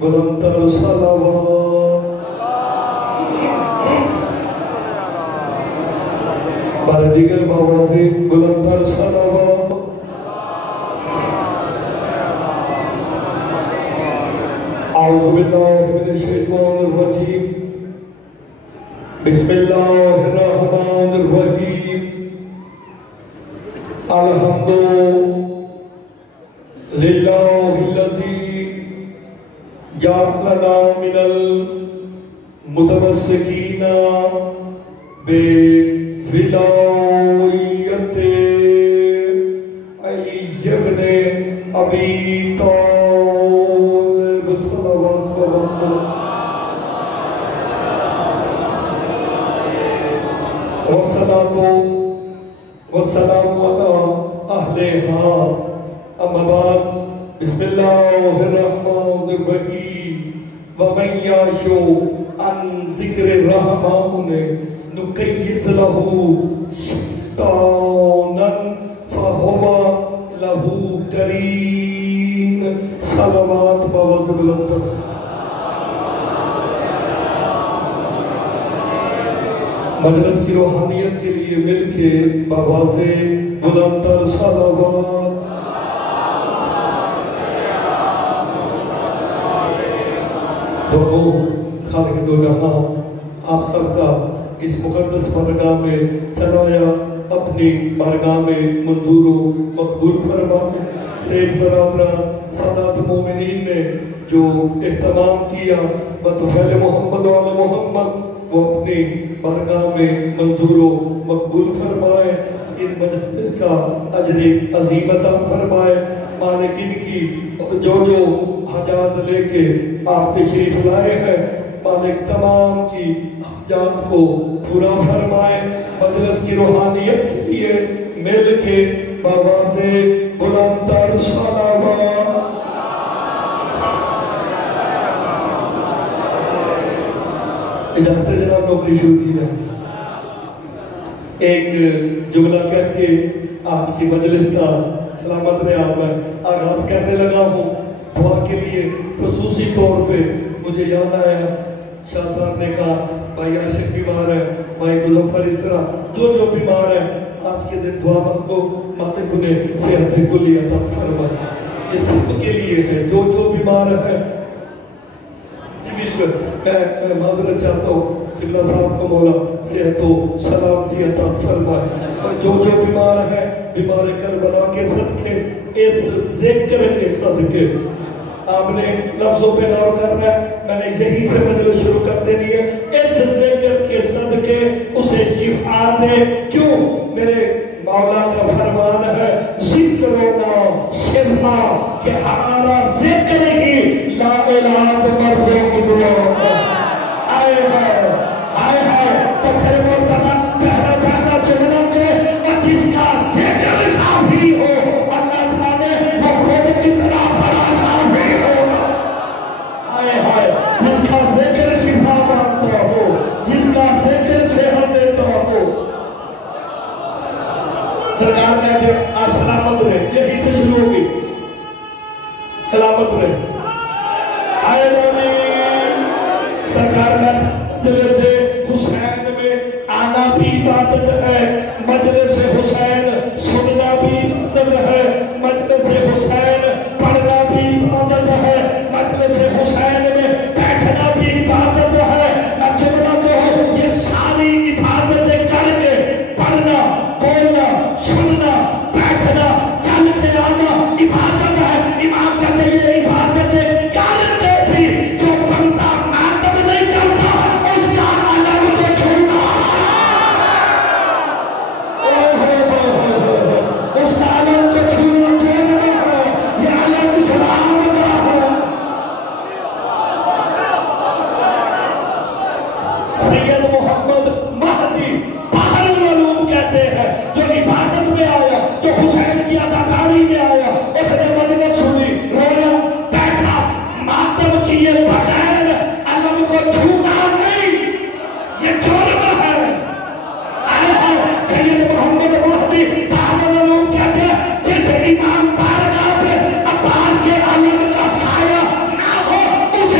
بلندتر صلوات بار دیگر باوازی بلندتر صلوات اعوذ باللہ من الشیطان الرجیم بسم اللہ الرحمن الرحیم الحمد للہ الذی جعلنا من المتمسکین بولایت علی ابن ابی طالب صلوات والصلاة والسلام على أهلها أما بعد بسم الله الرحمن الرحيم ومن يعش عن ذكر الرحمن نقيض له شيطانا فهو له قرين صلوات بواسطة بلندتر مجلس کی روحانیت کے لیے مل کے بآوازِ بلندتر صلوات دو خالق دو جہاں آپ سب کا اس مقدس بارگاہ میں چلایا اپنی بارگاہ میں منظور و مقبول فرمائے سید برادران سادات مومنین نے جو اہتمام کیا بطفیل محمد و آل محمد وہ اپنی بارگاہ میں منظور و مقبول فرمائے ان مجلس کا اجر عظیم عطا فرمائے مالکین کی جو حاجات لے کے آپ تشریف لائے ہیں مالک تمام کی حاجات کو پورا فرمائے مجلس کی روحانیت کے لیے مل کے بآوازِ بلندتر صلوات اجازت جناب نوکری شروع کی جائے ایک جملہ کہہ کے آج کی مجلس کا سلامت رہا میں آغاز کرنے لگا ہوں دعا کے لیے خصوصی طور پہ مجھے یاد آیا شاہ صاحب نے کہا بھائی عاشق بیمار ہے بھائی مظفر اس طرح جو بیمار ہے آج کے دن دعا مانگو مالک انہیں صحت کلی عطا فرمائے یہ سب کے لیے ہے جو بیمار ہے میں معذرت چاہتا ہوں قبلہ صاحب کو مولا صحت و سلامتی عطا فرمائے اور جو بیمار ہے بیمار کربلا کے صدقے اس ذکر کے صدقے آپ نے لفظوں پہ غور کرنا ہے میں نے یہی سے مجلس شروع کر دینی ہے اس ذکر کے صدقے اسے شفا دے کیوں میرے مولا کا فرمان ہے ذکرنا شفا کہ ہمارا ذکر ہی لا علاج مرضوں کی دعا آئے تو پھر مرتضی پہلا چمنا کے اور جس کا ذکر شافی ہو اللہ تعالیٰ وہ خود کتنا بڑا شافی ہوگا جس کا ذکر شفا مانتا ہو جس کا ذکر صحت دیتا ہو سرکار کہتے ہیں آپ سلامت رہے یہی سے شروع ہوگی سلامت رہے سرکار کا مجلس حسین میں آنا بھی عبادت ہے مجلس حسین سننا بھی عبادت ہے مجلس حسین پڑھنا بھی عبادت ہے مجلس حسین میں بیٹھنا بھی عبادت ہے میں جملہ جو ہوں یہ ساری عبادتیں کر کے پڑھنا بولنا سننا بیٹھنا چل کے آنا عبادت ہے امام کہتے ہیں یہ عبادتیں کرتے بھی جو بندہ ماتم نہیں کرتا اس کا علم کو چھوڑنا اس کا علم کو چھوڑنا یہ علم اسلام کا ہے سید محمد مہدی بحر العلوم کہتے ہیں جو عبادت میں آیا جو حسین کی عزاداری میں آیا اس نے مجلس سنی رویا بیٹھا ماتم کیے بغیر علم کو چھونا نہیں یہ جرم ہے سید محمد مہدی بحر العلوم کہتے ہیں جیسے امام بارگاہ پہ عباس کے علم کا سایہ نہ ہو اسے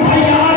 FIR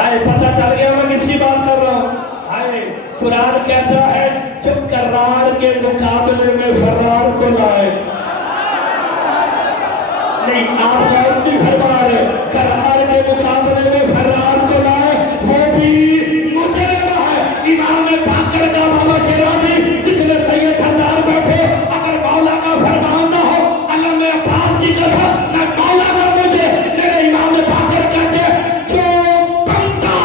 ہائے پتہ چل گیا میں کس کی بات کر رہا ہوں. ہائے قرآن کہتا ہے جو کرار کے مقابلے میں فرار کو لائے. نہیں آپ غور نہیں فرما رہے. کرار کے مقابلے میں فرار کو لائے وہ بھی مجرم ہے. امام باقر کا بابا شیرازی جتنے سید سردار بیٹھے اگر مولا کا فرمان نہ ہو علم عباس کی قسم نہ مولا کا مجھے میرے امام باقر کہتے جو بندہ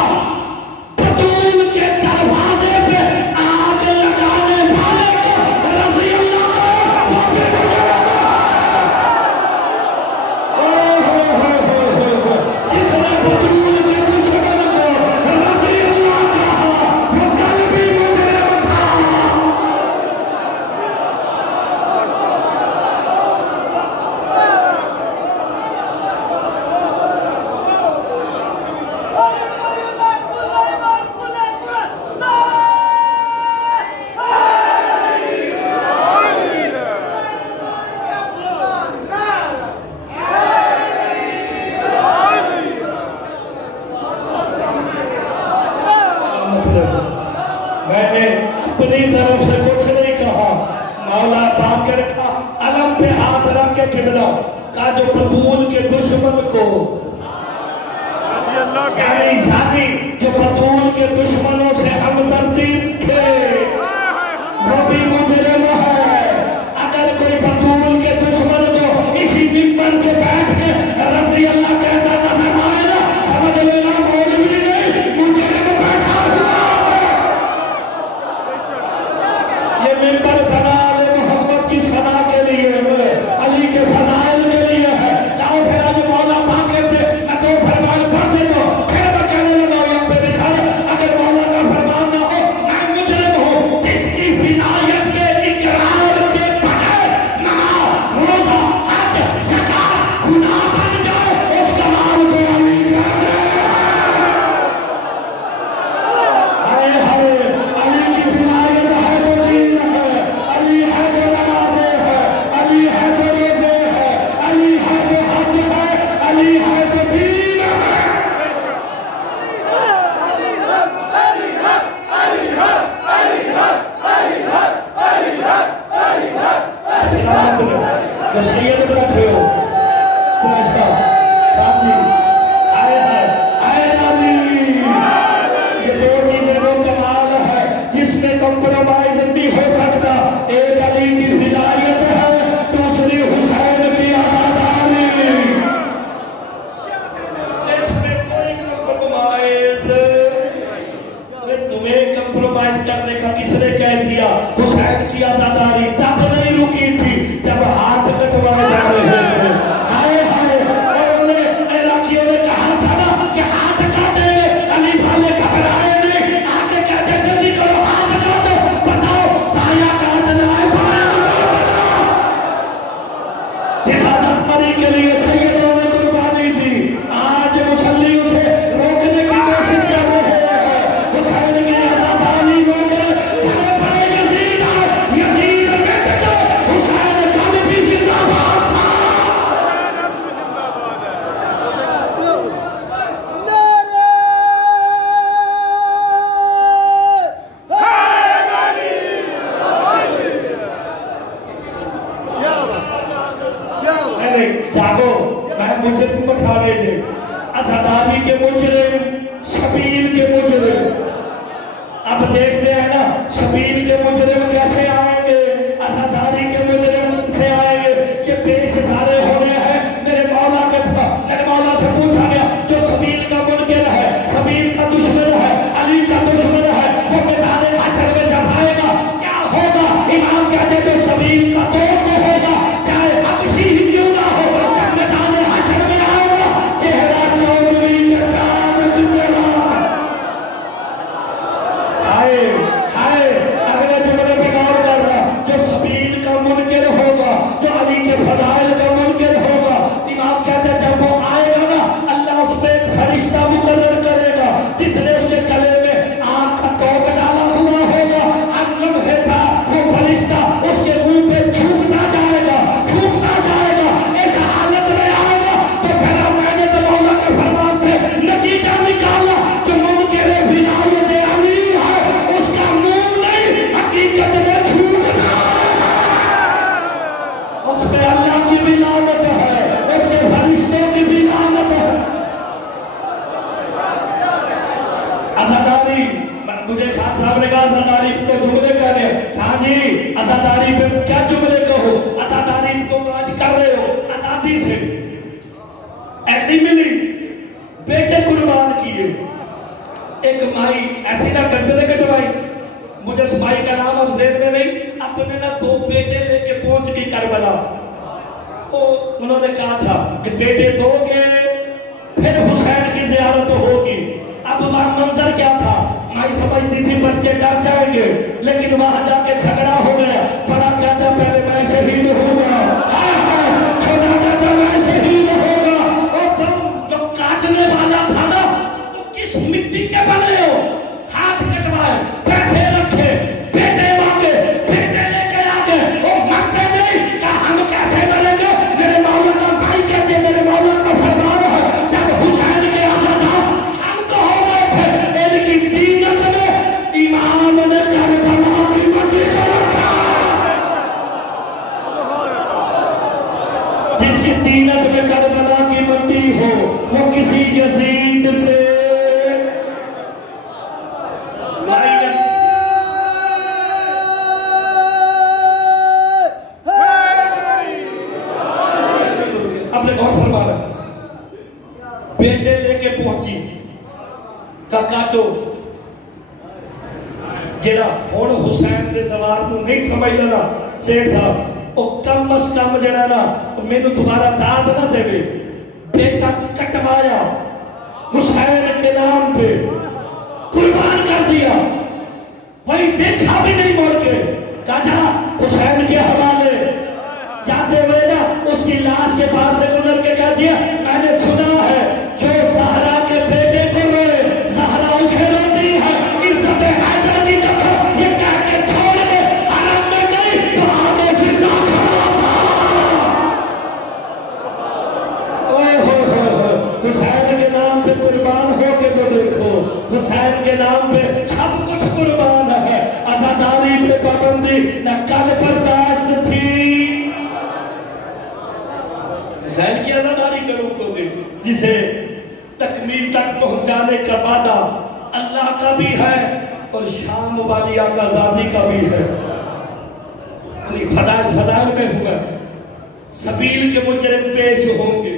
بطول کے دروازے پہ آگ لگانے والے کو رضی اللہ کو وہ بھی مجرم ہے. جس نے بطول کے دشمن کو رضی اللہ کہا وہ کل بھی مجرم تھا. میں نے اپنی طرف سے کچھ نہیں کہا. مولا باقر کا علم پہ ہاتھ رکھ کے قبلہ کا جو بطول کے دشمن کو یعنی جو بطول کے دشمنوں سے ہم ترتیب تھے وہ بھی مجرم ہے. اگر کوئی بطول کے دشمن کو اسی ممبر سے بیٹھ کے رضی اللہ کہتا نظر آئے نا سمجھ لینا مولوی نہیں مجرم بیٹھا ہوا ہے. یہ ممبر بنا لے محمد کی ثنا کے لیے ہے علی کے فضائل کے لیے ہے. لاؤ پھر آج مولا باقر دے میں تو فرمان پڑھ دے تو پھر میں کہنے لگا یہاں پہ بچھاڑا اگر مولا کا فرمان نہ ہو میں مجرم ہوں. جس کی ولایت کے اقرار کے بغیر نماز روزہ حج زکات گناہ بن جائے اس کمال کو علی کہتے ہیں. ہائے ہائے علی کی ولایت ہے وہ دین ہے. علی ہے وہ نمازیں ہے. علی ہے وہ روزے ہے. علی ہے وہ حج ہے. علی ہے وہ دین ہے. سلامت رہو جو سید بیٹھے ہو فرشتہ رام جی آئے ہیں آئے علی. یہ دو چیزیں وہ کمال ہے جس میں کمپرومائز نہیں ہو سکتا. ایک علی کی ولایت ہے دوسری حسین کی آزاداری. اس میں کوئی کمپرومائز تمہیں کمپرومائز کرنے کا کس نے کہہ دیا. حسین کی آزاداری تب نہیں رکی تھی جب ہاتھ کٹوائے جا رہے تھے. ہائے ہائے اور انہیں عراقیوں نے کہا تھا نا کہ ہاتھ کاٹیں گے. علی والے گھبرائے نہیں آگے کہتے تھے نکلو ہاتھ کاٹو. بتاؤ دایا کاٹنا ہے بایا کاٹنا. جس آزاداری کے لیے سیدوں نے قربانی دی آج مسلی اسے روکنے کی کوشش کر رہے ہیں. حسین کی آزاداری روک بڑے بڑے یزید آئے. یزید مٹ گئے. حسین کل بھی زندہ باد تھا. نہیں جاگو میں مجرم بکھارے دے. آزاداری کے مجرم سبیل کے مجرم. اب دیکھتے ہیں نا سبیل کے مجرم کیسے آئیں گے آزاداری کے مجرم کیسے آئیں گے. یہ پیش سارے ہونے ہیں میرے مولا سے پوچھا گیا جو سبیل کا منکر ہے سبیل کا دشمن ہے علی کا دشمن ہے وہ میدان حشر میں جب آئے گا کیا ہوگا. امام کہتے جو سبیل کا دوست ہوگا چاہے حبشی ہی کیوں نہ ہو جب میدان حشر میں آئے گا چہرہ چودھری کا چاند کی طرح. ہائے ہائے اگر مجھے خان صاحب نے کہا عزاداری پہ تو جملے کہنے ہیں. ہاں جی عزاداری پہ کیا جملے کہو؟ عزاداری تم آج کر رہے ہو آزادی سے ایسی ملی بیٹے قربان کیے. ایک مائی ایسی نہ گردنے کٹوائی. مجھے اس مائی کا نام اب ذہن میں نہیں. اپنے نہ 2 بیٹے لے کے پہنچ گئی کربلا. انہوں نے کہا تھا کہ بیٹے دو گے پھر حسین کی زیارت ہوگی. اب وہاں منظر کیا تھا؟ مائی سمجھتی تھی بچے ڈر جائیں گے لیکن وہاں جا کے جھگڑا ہو گیا. بڑا کہتا پہلے میں شہید ہوں گا. چھوٹا کہتا میں شہید ہوں گا. اور بم جو کاٹنے والا تھا نا وہ کس مٹی کے بنے ہو؟ ہاتھ کٹوائے پیسے رکھے بیٹے مانگے بیٹے لے کے آگے. وہ مرتے نہیں کہ ہم کیسے مریں گے. میرے مولا کا بھائی کہتے ہیں میرے مولا کا فرمان ہے جب حسین کے آزادار ہم تو ہو گئے تھے ان کی دینت میں امام نے کربلا کی مٹی کو رکھا. جس کی دینت میں کربلا کی مٹی ہو وہ کسی یزید سے بیٹے لے کے پہنچی کاٹو جڑا ہون حسین دے زوار کو نہیں سمجھ لینا. شیخ صاحب او کم از کم جڑا نا میں نے تمہارا داد نہ دے بیٹا کٹوایا حسین کے نام پہ قربان کر دیا. وہی دیکھا بھی نہیں موڑ کے کہا حسین کے حوالے جاتے ہوئے نا اس کی لاش کے پاس سے گزر کے کہہ دیا میں نے سنا ہے جو زہرا کے بیٹے کو روئے زہرا اسے روتی ہے. عزت حیدر علی کا یہ کہہ کے چھوڑ کے حرم میں گئی تو آگے زندہ کھڑا تھا. حسین کے نام پہ قربان ہو کے تو دیکھو. حسین کے نام پہ سب کچھ قربان ہے. عزاداری پہ پابندی نہ کل برداشت تھی. حسین کی عزاداری کرو تو گے جسے تکمیل تک پہنچانے کا وعدہ اللہ کا بھی ہے اور شام والی آقا زادی کا بھی ہے. فضائل میں ہوا سبیل کے مجرم پیش ہوں گے.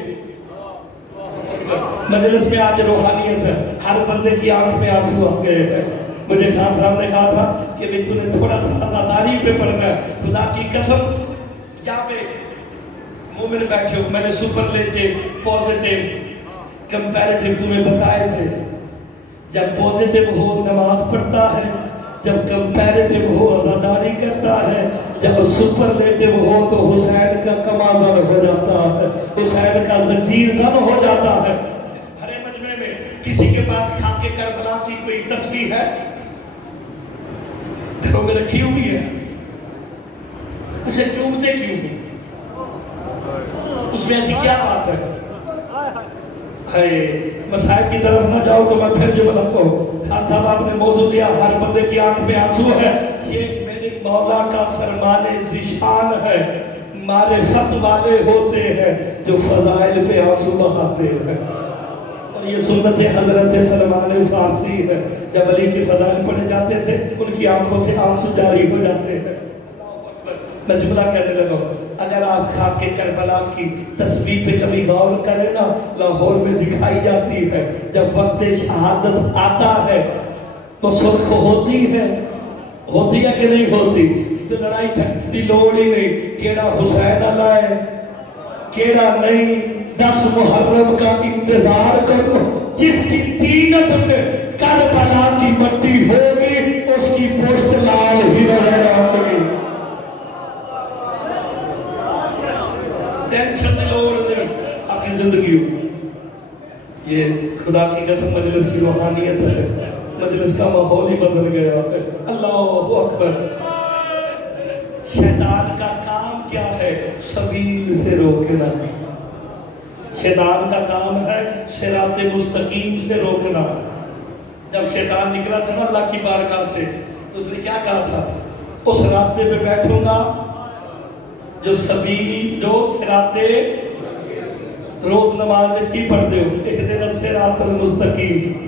مجلس میں آج روحانیت ہے. ہر بندے کی آنکھ میں آنسو آ گئے ہیں. مجھے خان صاحب نے کہا تھا کہ بھی تو نے تھوڑا سا عزاداری پہ پڑھنا ہے. خدا کی قسم یہاں پہ مومن بیٹھے ہو. میں نے سپرلیٹیو پوزیٹیو کمپیریٹیو تمہیں بتائے تھے. جب پوزیٹیو ہو نماز پڑھتا ہے, جب کمپیریٹیو ہو عزاداری کرتا ہے, جب سپرلیٹیو ہو تو حسین کا کمازن ہو جاتا ہے, حسین کا زنجیر زن ہو جاتا ہے. اس بھرے مجمع میں کسی کے پاس خاک کربلا کی کوئی تسبیح ہے؟ گھروں میں رکھی ہوئی ہے. اسے چومتے کیوں ہیں؟ اس میں ایسی کیا بات ہے؟ مسائل کی طرف نہ جاؤ تو میں پھر جملہ کہوں. خان صاحب آپ نے موضوع دیا ہر بندے کی آنکھ میں آنسو ہے. یہ میرے مولا کا فرمان ذیشان ہے. معرفت والے ہوتے ہیں جو فضائل پہ آنسو بہاتے ہیں. اور یہ سنت حضرت سلمان فارسی ہے. جب علی کے فضائل پڑھے جاتے تھے ان کی آنکھوں سے آنسو جاری ہو جاتے ہیں. میں جملہ کہنے لگا اگر آپ خاک کربلا کی تسبیح پہ کبھی غور کریں نا لاہور میں دکھائی جاتی ہے. جب وقت شہادت آتا ہے تو سرخ ہوتی ہے کہ نہیں ہوتی؟ تو لڑائی جھگڑے کی لوڑ ہی نہیں. کیڑا حسین لائے کیڑا نہیں. 10 محرم کا انتظار کرو. جس کی دینت میں کربلا کی مٹی ہوگی اس کی پشت لال ہی رہے ہوگی. ٹینشن لوڑ نہیں آپ کی زندگی ہو. یہ خدا کی قسم مجلس کی روحانیت ہے. مجلس کا ماحول ہی بدل گیا ہے. اللہ اکبر. شیطان کا کام کیا ہے؟ سبیل سے روکنا. شیطان کا کام ہے صراط مستقیم سے روکنا. جب شیطان نکلا تھا نا اللہ کی بارگاہ سے تو اس نے کیا کہا تھا؟ اس راستے پہ بیٹھوں گا جو سبیل جو صراط روز نماز اس کی پڑھ دے ہو. اہدنا الصراط المستقیم.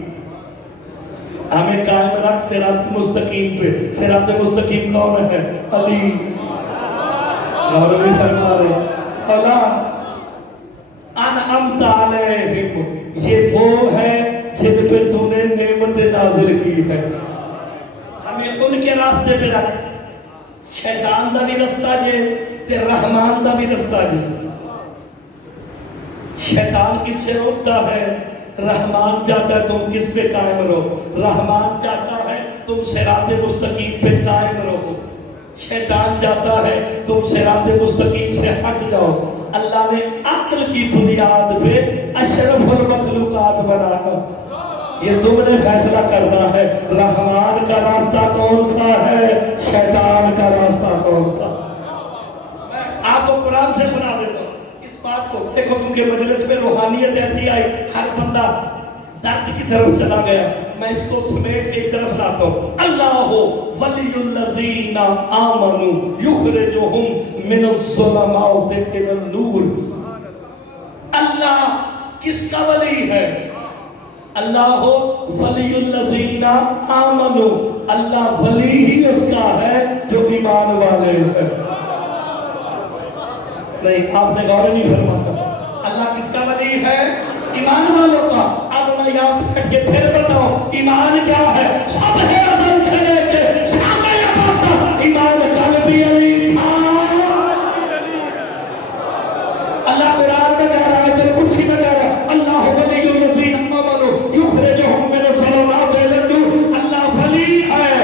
ہمیں قائم رکھ صراط مستقیم پہ. صراط مستقیم کون ہے؟ علی. غور نہیں فرما رہے. اولا انعمت علیہم، یہ وہ ہے جن پہ تو نے نعمت نازل کی ہے. ہمیں ان کے راستے پہ رکھ. شیطان دا بھی رستہ جے تے رحمان دا بھی رستہ جے. شیطان کس سے روکتا ہے؟ رحمان چاہتا ہے تم کس پہ قائم رہو. رحمان چاہتا ہے تم صراط مستقیم پہ قائم رہو. شیطان چاہتا ہے تم صراط مستقیم سے ہٹ جاؤ. اللہ نے عقل کی بنیاد پہ اشرف المخلوقات بنایا. یہ تم نے فیصلہ کرنا ہے رحمان کا راستہ کون سا ہے، شیطان کا راستہ کون سا. میں آپ کو قرآن سے سنا دیتا ہوں اس بات کو. دیکھو کیونکہ مجلس میں روحانیت ایسی آئی، ہر بندہ درد کی طرف چلا گیا. میں اس کو سمیٹ کے ایک طرف لاتا ہوں. اللہ ولی الذین آمنوا یخرجہم من الظلمات الی النور. اللہ کس کا ولی ہے؟ اللہ ولی الذین آمنوا، اللہ ولی ہی اس کا ہے جو ایمان والے ہیں. نہیں، آپ نے غور نہیں فرمایا. اللہ کس کا ولی ہے؟ ایمان والوں کا. اب میں یہاں بیٹھ کے پھر بتاؤ ایمان کیا ہے. سب ہے ازل سے لے کے سامنے یہ بات ایمان قلبی علی تھا. اللہ قرآن میں کہہ رہا ہے، جب کرسی میں کہہ رہا ہے اللہ ولی الذین آمنوا یخرجہم من الظلمات الی النور. اللہ ولی ہے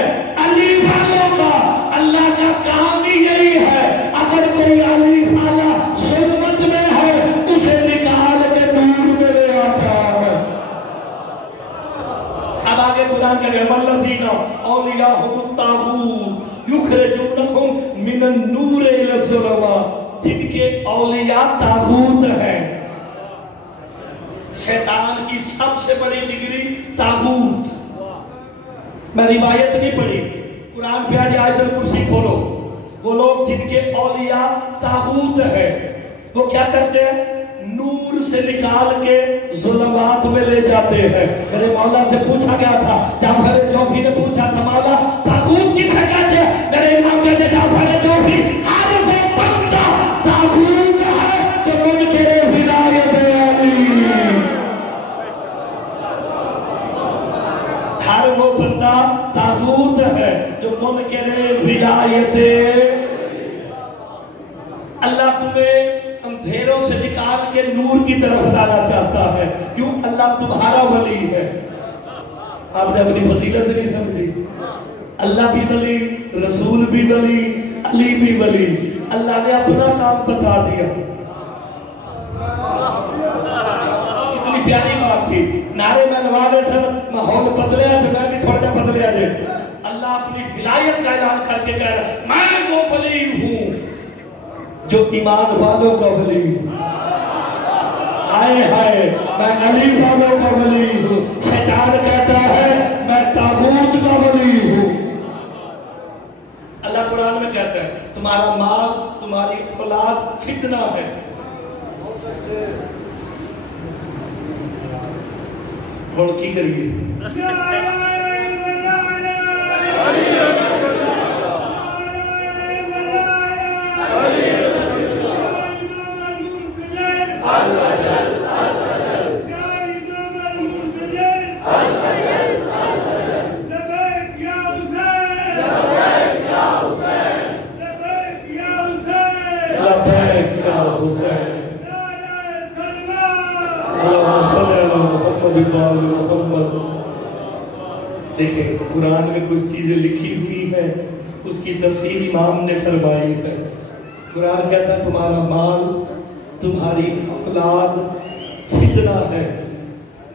علی والوں کا. اللہ کا کام ہی یہی ہے. اگر کوئی علی والا ظلمت میں ہے اسے نکال کے نور میں لے آتا ہے. اب آگے قرآن کہہ رہے ہیں والذین اولیاءہم الطاغوت یخرجونہم من النور الی الظلمات. جن کے اولیاء طاغوت ہیں. شیطان کی سب سے بڑی ڈگری طاغوت. میں روایت نہیں پڑھی، قرآن پہ آج آیت الکرسی کھولو. وہ لوگ جن کے اولیاء طاغوت ہیں وہ کیا کرتے ہیں؟ نور سے نکال کے ظلمات میں لے جاتے ہیں. میرے مولا سے پوچھا گیا تھا، جعفر جوفی نے پوچھا تھا مولا طاغوت کسے کہتے ہیں؟ میرے امام کہتے جعفر جوفی ہر وہ بندہ طاغوت ہے جو منکر ولایت علی. ہر وہ بندہ طاغوت ہے جو منکر ولایت. اللہ تمہیں اندھیروں سے نکال کے نور کی طرف لانا چاہتا ہے. کیوں؟ اللہ تمہارا ولی ہے. آپ نے اپنی فضیلت نہیں سمجھی. اللہ بھی ولی، رسول بھی ولی، علی بھی ولی. اللہ نے اپنا کام بتا دیا. اتنی پیاری بات تھی. نعرے میں نوازے سر ماحول بدلیا تو میں بھی تھوڑا جا بدلیا جائے. اللہ اپنی ولایت کا اعلان کر کے کہہ رہا میں وہ ولی ہوں جو ایمان والوں کا ولی ہوں. آئے ہائے میں علی والوں کا ولی ہوں. شیطان کہتا ہے میں طاغوت کا ولی ہوں. اللہ قرآن میں کہتا ہے تمہارا مال تمہاری اولاد فتنہ ہے. اور کی کریے دیکھیں قرآن میں کچھ چیزیں لکھی ہوئی ہیں، اس کی تفسیر امام نے فرمائی ہے. قرآن کہتا ہے تمہارا مال تمہاری اولاد فتنہ ہے.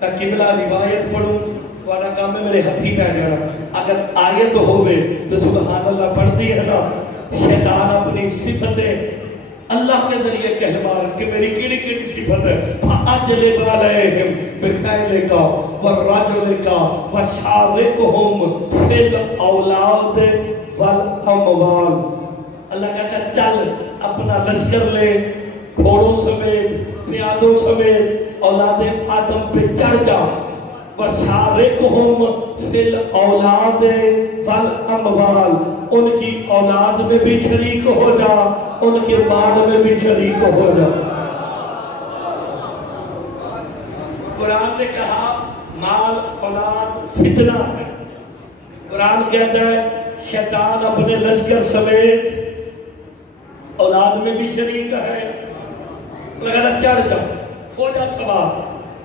میں قبلہ روایت پڑھوں تھوڑا کام ہے میرے ہتھی پہ جانا. اگر آیت ہوئے تو سبحان اللہ پڑھتی ہے نا. شیطان اپنی صفتیں اللہ کے ذریعے کہلوار کہ میری کیڑی کیڑی صفت ہے. فَأَجْلِبْ عَلَيْهِمْ بِخَيْلِكَ وَالرَّجُلِكَ وَشَارِكُهُمْ فِي الْأَوْلَادِ وَالْأَمْوَالِ. اللہ کہتا ہے چل اپنا لشکر لے، گھوڑوں سمیت، پیادوں سمیت اولاد آدم پہ چڑھ جا. وَشَارِكْهُمْ فِي الْأَوْلَادِ وَالْأَمْوَالِ، ان کی اولاد میں بھی شریک ہو جا، ان کے مال میں بھی شریک ہو جا۔ قرآن نے کہا مال اولاد فتنہ ہے۔ قرآن کہتا ہے شیطان اپنے لشکر سمیت اولاد میں بھی شریک ہے۔ لگا چڑھ جا، ہو جا سوار،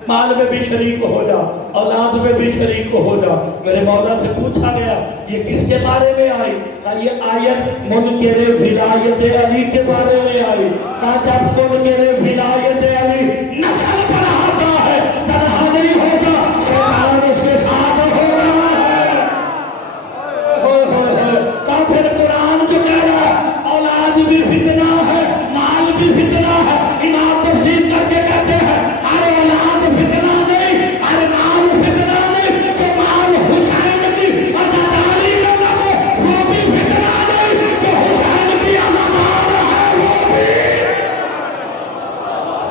مال میں بھی شریک ہو جا، اولاد میں بھی شریک ہو جا۔ میرے مولا سے پوچھا گیا یہ کس کے بارے میں آئی؟ کہا یہ آیت منکر ولایت علی کے بارے میں آئی۔ کہا جب منکر ولایت علی نسل بڑھاتا ہے تنہا نہیں ہوتا، شیطان اس کے ساتھ ہوگا۔ کہا پھر قرآن جو کہہ رہا ہے اولاد بھی فتنہ ہے، مال بھی فتنہ ہے۔ امام تفسیر کر کے کہتے ہیں ہر اولاد فتنہ نہیں، ہر مال فتنہ نہیں۔ جو مال حسین کی عزاداری میں لگے وہ بھی فتنہ نہیں، جو حسین کی عزادار ہے وہ بھی۔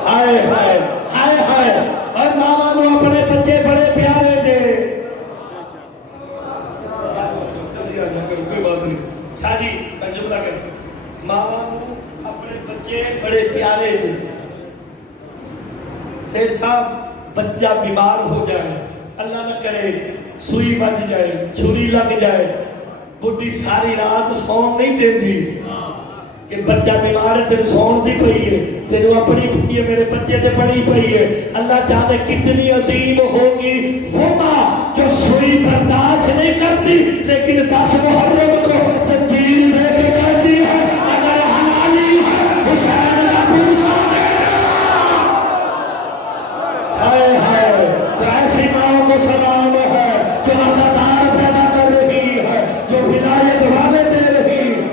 ہائے ہائے ہائے ہائے، اور ماما نے اپنے بچے بڑے پیارے تھے۔ کوئی بات نہیں شاہ جی میں جملہ کرتا ہوں، ماما نے اپنے بچے بڑے پیارے تھے۔ سید صاحب بچہ بیمار ہو جائے، اللہ نہ کرے سوئی بچ جائے، چھری لگ جائے، بڑھی ساری رات سون نہیں دے دی کہ بچہ بیمار ہے تیرے سون دی پئی ہے، تیرے اپنی پئی ہے، میرے بچے تے پڑی پئی ہے۔ اللہ چاہتے کتنی عظیم ہوگی وہ ماں جو سوئی برداشت نہیں کرتی لیکن 10 محرم کو زنجیر دے کے کہتی ہے اگر حلالی ہے حسین کا پورسا دے گا۔ ہائے ہائے، تو ایسی ماں کو سلام ہے جو عزادار پیدا کر رہی ہے، جو ولایت والے دے رہی ہے۔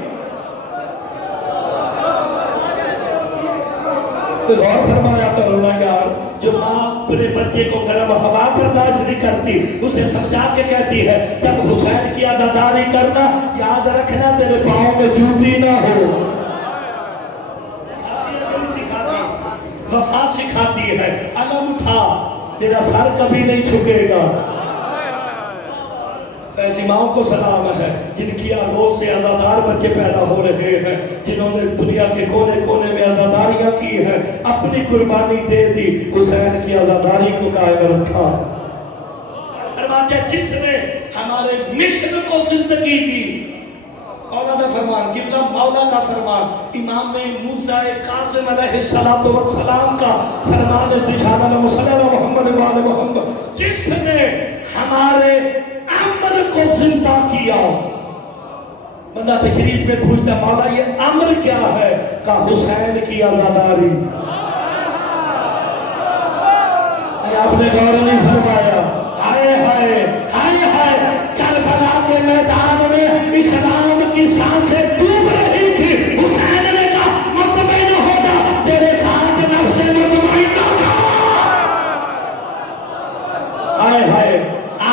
غور فرمایا کرو نا یار، جو ماں اپنے بچے کو گرم ہوا برداشت نہیں کرتی اسے سمجھا کے کہتی ہے جب حسین کی عزاداری کرنا یاد رکھنا تیرے پاؤں میں جوتی نہ ہو۔ وفا سکھاتی ہے، علم اٹھا تیرا سر کبھی نہیں چھکے گا۔ ایسی ماں کو سلام ہے جن کی آغوش سے عزادار بچے پیدا ہو رہے ہیں، جنہوں نے دنیا کے کونے کونے میں عزاداریاں کی ہیں، اپنی قربانی دے دی، حسین کی عزاداری کو قائم رکھا۔ فرماتے ہیں جس نے ہمارے مشن کو زندگی دی، مولا کا فرمان، قبلہ مولا کا فرمان، امام موسیٰ قاسم علیہ السلام کا فرمان استشہاد علی محمد محمد، جس نے ہمارے امر کو زندہ کیا۔ بندہ تشریف میں پوچھتا ہے مولا یہ امر کیا ہے؟ کہا حسین کی عزاداری۔ آپ نے غور نہیں فرمایا؟ ہائے ہائے ہائے ہائے، کربلا کے میدان میں اسلام کی سانسیں ڈوب رہی تھی، حسین نے کہا مطمئن ہو جا تیرے ساتھ نفس مطمئنہ کا۔ ہائے ہائے،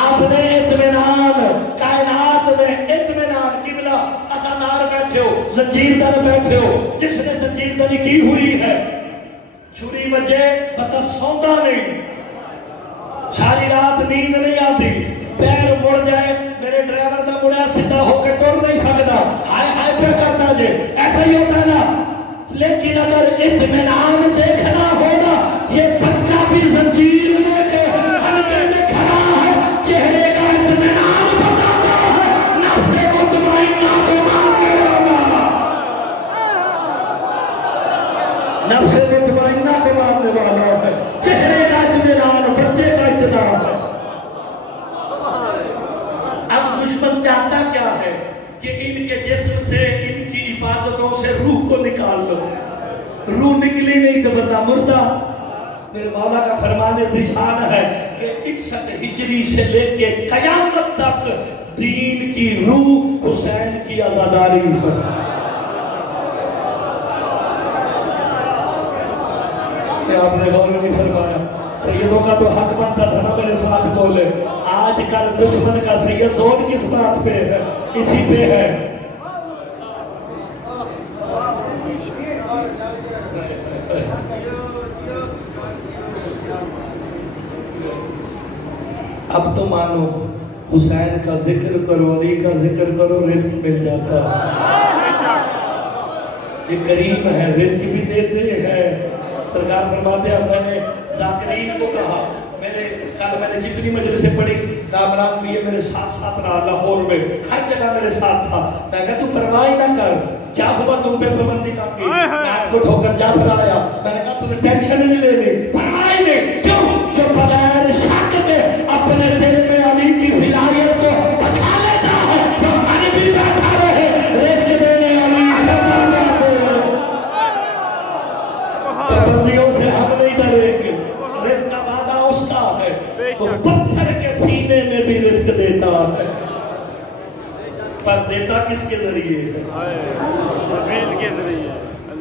آپ نے اطمینان، کائنات میں اطمینان، قبلہ عزادار بیٹھے ہو، زنجیر در بیٹھے ہو، جس نے زنجیر دری کی ہوئی ہے چھری بجے بتا سوندا نہیں، ساری رات نیند نہیں آتی، پیر مڑ جائے، میرے ڈرائیور دا مڑیا سدھا ہو کے ٹور نہیں سکتا، ہائے ہائے پہ کرتا جے، ایسا ہی ہوتا ہے نا۔ لیکن اگر اطمینان دیکھنا ہوگا یہ بچہ بھی زنجیر لے کے حلقے میں کھڑا ہے، چہرے کا اطمینان بتاتا ہے، نفس مطمئنہ کو ماننے والا، نفس مطمئنہ کو ماننے والا ہے، چہرے کا اطمینان، بچے کا اطمینان ہے۔ اب دشمن چاہتا کیا ہے کہ ان کے جسم سے، ان کی عبادتوں سے روح کو نکال لو، روح نکلی نہیں تو بندہ مردہ۔ میرے مولا کا فرمان ذیشان ہے کہ 61 ہجری سے لے کے قیامت تک دین کی روح حسین کی عزاداری ہے۔ آپ نے غور نہیں فرمایا؟ سیدوں کا تو حق بنتا تھا نا میرے ساتھ بولے۔ آج کل دشمن کا سید زور کس بات پہ ہے؟ اسی پہ ہے۔ اب تو مانو حسین کا ذکر کرو، علی کا ذکر کرو، رزق مل جاتا ہے۔ یہ کریم ہے، رزق بھی دیتے ہیں۔ سرکار فرماتے ہیں میں نے ذاکرین کو کہا، کل میں نے جتنی مجلسیں پڑھی، کامران بھی یہ میرے ساتھ ساتھ رہا، لاہور میں ہر جگہ میرے ساتھ تھا۔ میں کہا تو پرواہ نہ کر، کیا ہوا تم پہ پابندی لگی؟ رات کو ٹھوکر جا پھر آیا۔ میں نے کہا تمہیں ٹینشن نہیں لینی، پرواہ نہیں، کیوں؟ جو بغیر شک کے اپنے دل میں علی کی ولایت کو بسا لیتا ہے، وہ گھر بھی بیٹھا رہے، رزق دینے علی پابندیوں سے ہم نہیں ڈریں گے۔ رزق کا وعدہ اس کا ہے، وہ پتھر کے سینے میں بھی رزق دیتا ہے، پر دیتا کس کے ذریعے ہے؟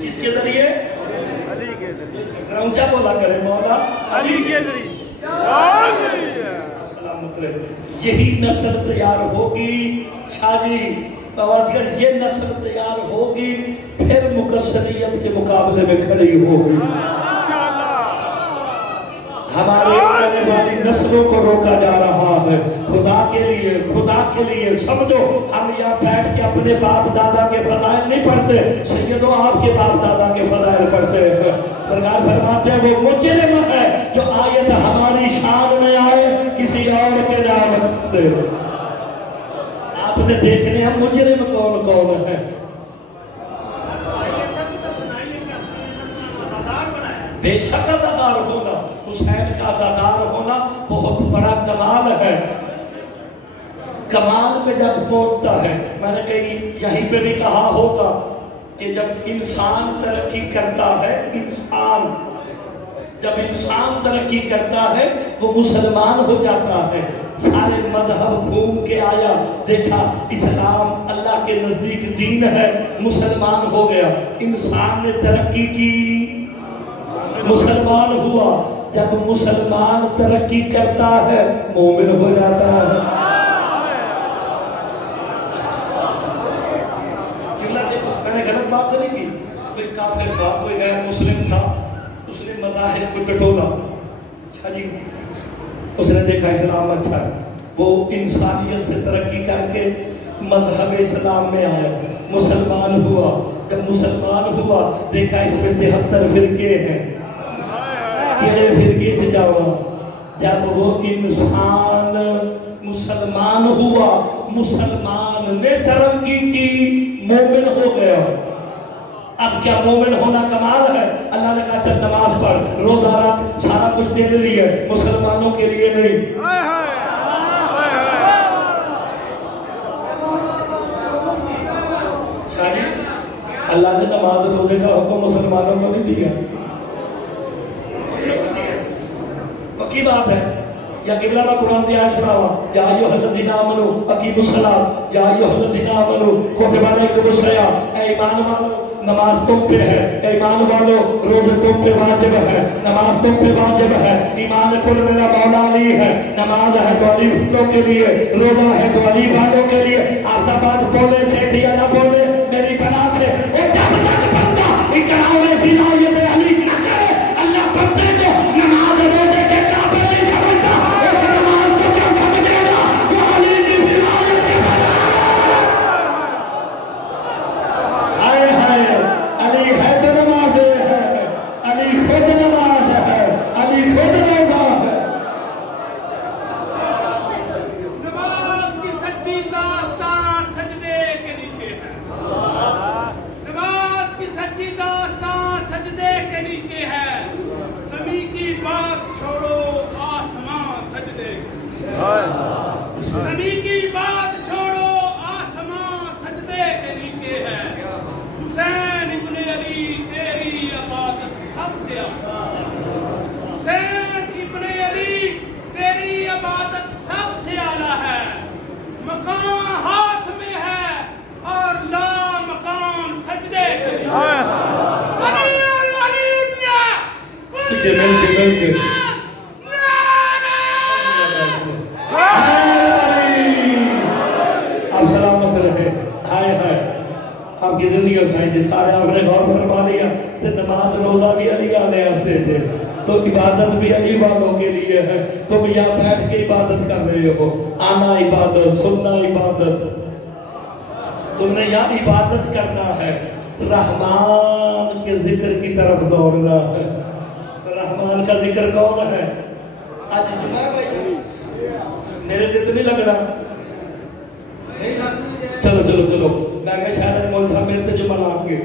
کس کے ذریعے؟ علی کے ذریعے۔ اونچا بولا کرے مولا علی کے ذریعے۔ سلامت رہے۔ یہی نسل تیار ہوگی شاہ جی بواسگر، یہ نسل تیار ہوگی پھر مقصریت کے مقابلے میں کھڑی ہوگی۔ ہمارے آنے والی نسلوں کو روکا جا رہا ہے۔ خدا کے لیے سمجھو، ہم یہاں بیٹھ کے اپنے باپ دادا کے فضائل نہیں پڑھتے، سیدوں آپ کے باپ دادا کے فضائل پڑھتے ہیں۔ سرکار فرماتے ہیں وہ مجرم ہے جو آیت ہماری شان میں آئے کسی اور کے نام دے۔ آپ نے دیکھنے ہم مجرم کون کون ہے۔ بے شک عزادار ہونا، حسین کا عزادار ہونا بہت بڑا کمال ہے۔ کمال پہ جب پہنچتا ہے، میں نے کہیں یہیں پہ بھی کہا ہوگا کہ جب انسان ترقی کرتا ہے، جب انسان ترقی کرتا ہے وہ مسلمان ہو جاتا ہے۔ سارے مذہب گھوم کے آیا، دیکھا اسلام اللہ کے نزدیک دین ہے، مسلمان ہو گیا۔ انسان نے ترقی کی، مسلمان ہوا۔ جب مسلمان ترقی کرتا ہے مومن ہو جاتا ہے۔ میں نے غلط بات نہیں کی، کوئی کافر تھا، کوئی غیر مسلم تھا، اس نے مذاہب کو ٹٹولا، جی اس نے دیکھا اسلام اچھا ہے، وہ انسانیت سے ترقی کر کے مذہب اسلام میں آیا، مسلمان ہوا۔ جب مسلمان ہوا دیکھا اس میں 73 فرقے ہیں، کیڑے فرقے تھے جاوا۔ جب وہ انسان مسلمان ہوا، مسلمان نے ترقی کی، مومن ہو گیا۔ اب کیا مومن ہونا کمال ہے؟ اللہ نے کہا چل نماز پڑھ، روزہ رکھ، سارا کچھ تیرے لیے، مسلمانوں کے لیے نہیں۔ شاہ جی اللہ نے نماز روزے کا حکم مسلمانوں کو نہیں دیا، پکی بات ہے۔ یا قبلہ میں قرآن دیا سناوا، یا ایھا الذین آمنوا اقیموا الصلاۃ، یا ایھا الذین آمنوا کتب علیکم الصیام، اے ایمان والو نماز تم پہ ہے، اے ایمان والو روزے تم پہ واجب ہے، نماز تم پہ واجب ہے۔ ایمان کل میرا مولا علی ہے، نماز ہے تو علی والوں کے لیے، روزہ ہے تو علی والوں کے لیے۔ آپ کا بات بولے سے یا نہ بولے میری پناہ سے، اور جب تک بندہ اقرار ولایت علی نہ کرے، اللہ بندے کو نماز روزے کے قابل نہیں سمجھتا، اس نماز کو کیا سمجھے گا جو علی کی ولایت کے بغیر۔ ہائے ہائے، علی ہے تو نماز ہے، علی خود نماز ہے، علی خود روزہ ہے۔ نماز کی سچی داستان سجدے کے نیچے ہے، نماز کی سچی داستان سجدے کے نیچے ہے۔ زمین کی بات چھوڑو آسمان سجدے، زمین کی بات چھوڑو آسمان سجدے کے نیچے ہے۔ حسین ابن علی تیری عبادت سب سے اعلیٰ ہے، حسین ابن علی تیری عبادت سب سے اعلیٰ ہے۔ مقام ہاتھ میں ہے اور لا مقام سجدے کے لیے۔ علی الولی ابن مل کے آپ سلامت رہے۔ ہائے ہائے، آپ کی زندگی سائیں جی سارے آپ نے غور فرما لیا تو نماز روزہ بھی علی آنے ہستے تھے، تو تو عبادت بھی علی والوں کے لیے ہے. تم یہاں بیٹھ کے عبادت کر رہے ہو, آنا عبادت, سننا عبادت. تم نے یہاں عبادت کرنا ہے, رحمان کے ذکر کی طرف دوڑنا ہے. رحمان کا ذکر کون ہے؟ آج جمعہ بھائی میرے دل نہیں لگنا. چلو چلو چلو, میں کہا شاید مول صاحب میرے تجمہ لائیں گے.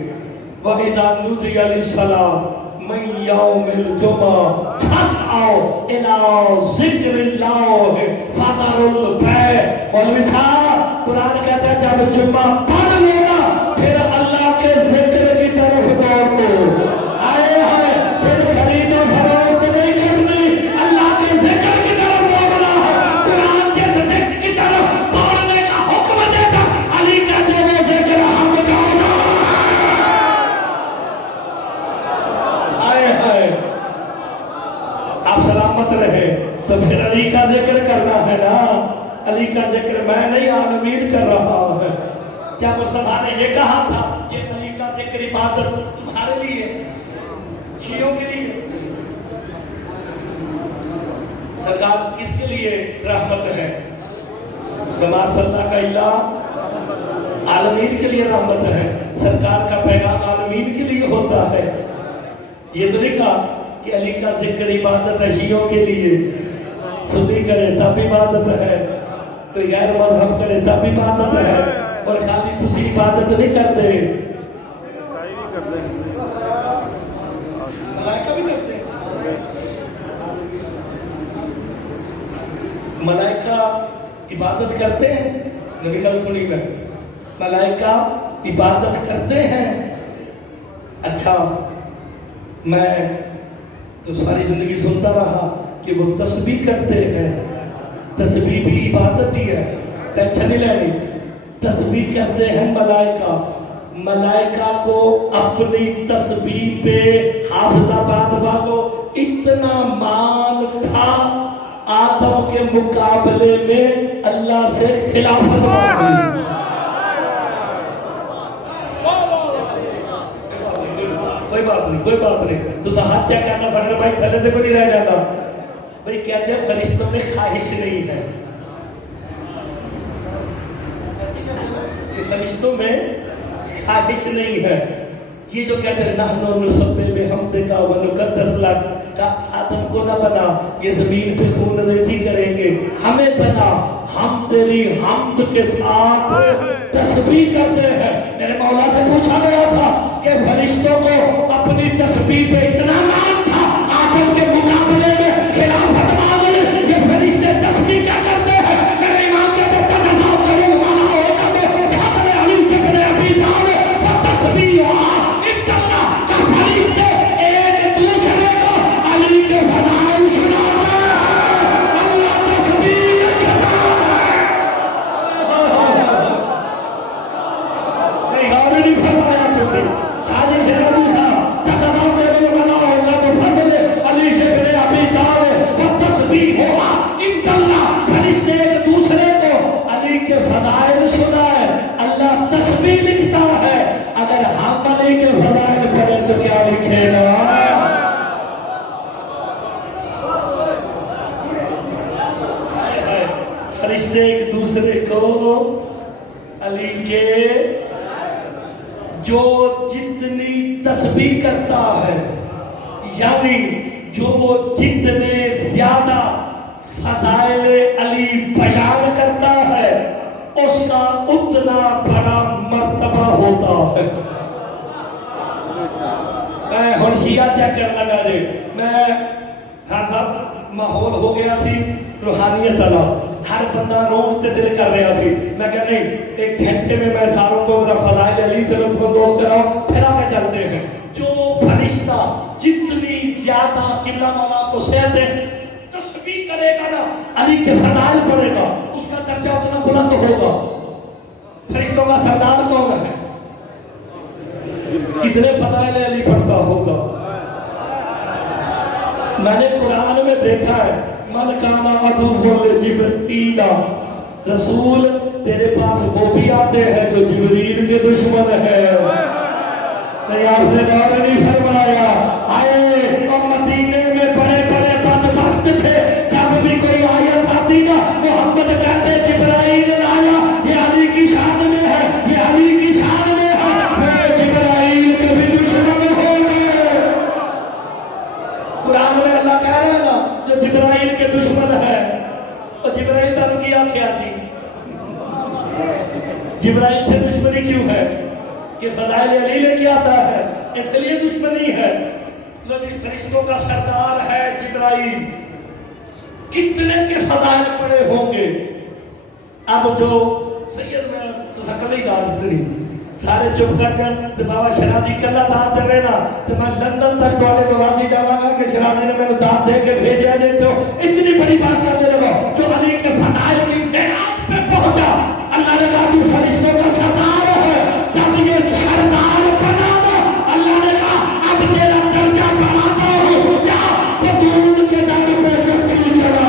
وَإِذَا نُودِيَ لِلصَّلَاةِ مِن يَوْمِ الْجُمْعَةِ فَاسْعَوْا إِلَىٰ ذِكْرِ اللَّهِ فَذَرُوا الْبَيْعَ وَالْوِثَاقَ. قرآن کہتا ہے جب جمعہ پڑھ لینا پھر اللہ کے ذکر کی طرف دوڑو. آئے ہائے, پھر خرید و فروخت نہیں کرنی, اللہ کے ذکر کی طرف دوڑنا ہے. قرآن جس ذکر کی طرف دوڑنے کا حکم دیتا, علی کہتے ہیں وہ ذکر ہم جانا. آئے ہائے, آپ سلامت رہے تو پھر علی کا ذکر کرنا ہے نا. علی کا ذکر میں نہیں عالمین کر رہا ہے. کیا مصطفیٰ نے یہ کہا تھا کہ علی کا ذکر عبادت تمہارے لیے, شیعوں کے لیے؟ سرکار کس کے لیے رحمت ہے؟ نماز صلی کا اللہ عالمین کے لیے رحمت ہے. سرکار کا پیغام عالمین کے لیے ہوتا ہے. یہ تو نہیں کہا کہ علی کا ذکر عبادت ہے شیعوں کے لیے, سنی کرے تب عبادت ہے, کوئی غیر مذہب کرے تب عبادت ہے, اور خالی تسی عبادت نہیں کرتے, ملائکہ بھی کرتے ہیں. ملائکہ عبادت کرتے ہیں. نبی گل سنی میں, ملائکہ عبادت کرتے ہیں. اچھا, میں تو ساری زندگی سنتا رہا کہ وہ تسبیح کرتے ہیں. تسبیح بھی عبادت ہی ہے, ٹینشن نہیں لینی. تسبیح کرتے ہیں ملائکہ. ملائکہ کو اپنی تسبیح پہ حافظ آباد والوں اتنا مان تھا, آدم کے مقابلے میں اللہ سے خلافت مانگی. کوئی بات نہیں, کوئی بات نہیں, تو ہاتھ چیک کرنا فکر بھائی تھلے دے کو نہیں رہ جاتا. بھئی کہتے ہیں فرشتوں میں خواہش نہیں ہے. فرشتوں میں خواہش نہیں ہے. یہ جو کہتے ہیں نحن نسبح بحمدک ونقدس لک, کا آدم کو نہ بنا, یہ زمین پہ خون ریزی کریں گے, ہمیں بنا, ہم تیری حمد کے ساتھ تسبیح کرتے ہیں. میرے مولا سے پوچھا گیا تھا کہ فرشتوں کو اپنی تسبیح پہ اتنا مان تھا, آدم کے مقابلے میں خلافت مانگ لی. یہ فرشتے تسبیح کیا کرتے ہیں؟ میرے امام کہتے ہیں تجزا کرو مانا ہوگا تو خاطر علی کے بن ابی طالب و تسبیح اتنا کا فرشتے ایک دوسرے کو علی کے فضائل سناتے ہیں. اللہ تسبیح کرتا ہے. نہیں غور نہیں فرمایا تجھے حاضر سے نبی صاحب تجزا کرو مانا ہوگا تو فضل علی کے بن ابی طالب و تسبیح ہوا اتنا. فرشتے ایک دوسرے کو علی کے فضائل سنائے. اللہ تسبیح لکھتا ہے, اگر ہم علی کے فضائل پڑھیں تو کیا لکھے گا؟ فرشتے ایک دوسرے کو علی کے, جو جتنی تسبیح کرتا ہے, یعنی جو وہ جتنے زیادہ فضائل علی بیان کرتا ہے اس کا اتنا بڑا مرتبہ ہوتا ہے. میں ہن شیعہ چیک کرنا لگا دے. میں خان صاحب ماحول ہو گیا سی روحانیت والا, ہر بندہ روم تے دل کر رہا سی. میں کہا نہیں, ایک گھنٹے میں میں ساروں کو ذرا فضائل علی سے لطف اندوز کراؤں, پھر آگے چلتے ہیں. جو فرشتہ جتنی زیادہ قبلہ مولا کو سید تسبیح کرے گا نا, علی کے فضائل پڑھے گا, اس کا درجہ اتنا بلند ہوگا. فرشتوں کا سردار کون ہے؟ کتنے فضائل علی پڑھتا ہوگا؟ میں نے قرآن میں دیکھا ہے, من کانا عدو لجبریل, رسول تیرے پاس وہ بھی آتے ہیں جو جبریل کے دشمن ہے. نہیں آپ نے غور نہیں فرمایا. آئے اور مدینے میں جبرائیل سے دشمنی کیوں ہے؟ کہ فضائل علی لے کے آتا ہے، اس لیے دشمنی ہے۔ لو جی فرشتوں کا سردار ہے جبرائیل، کتنے کے فضائل پڑے ہوں گے۔ اب جو سید میں تو سکل ہی داد اتنی سارے چپ کر جائیں تو بابا شرازی کلا داد دے نا تو میں لندن تک تو آنے نوازی جاؤں گا کہ شرازی نے میں نے داد دے کے بھیجا دے تو اتنی بڑی بات کرنے لگا جو علی کے فضائل کی معراج پہ پہنچا۔ اللہ نے کہا تو فرشتوں کا سردار ہے، جب یہ سردار بنا دو اللہ نے کہا اب تیرا درجہ بڑھاتا ہوں، جا بطول کے در پہ چکی چلا۔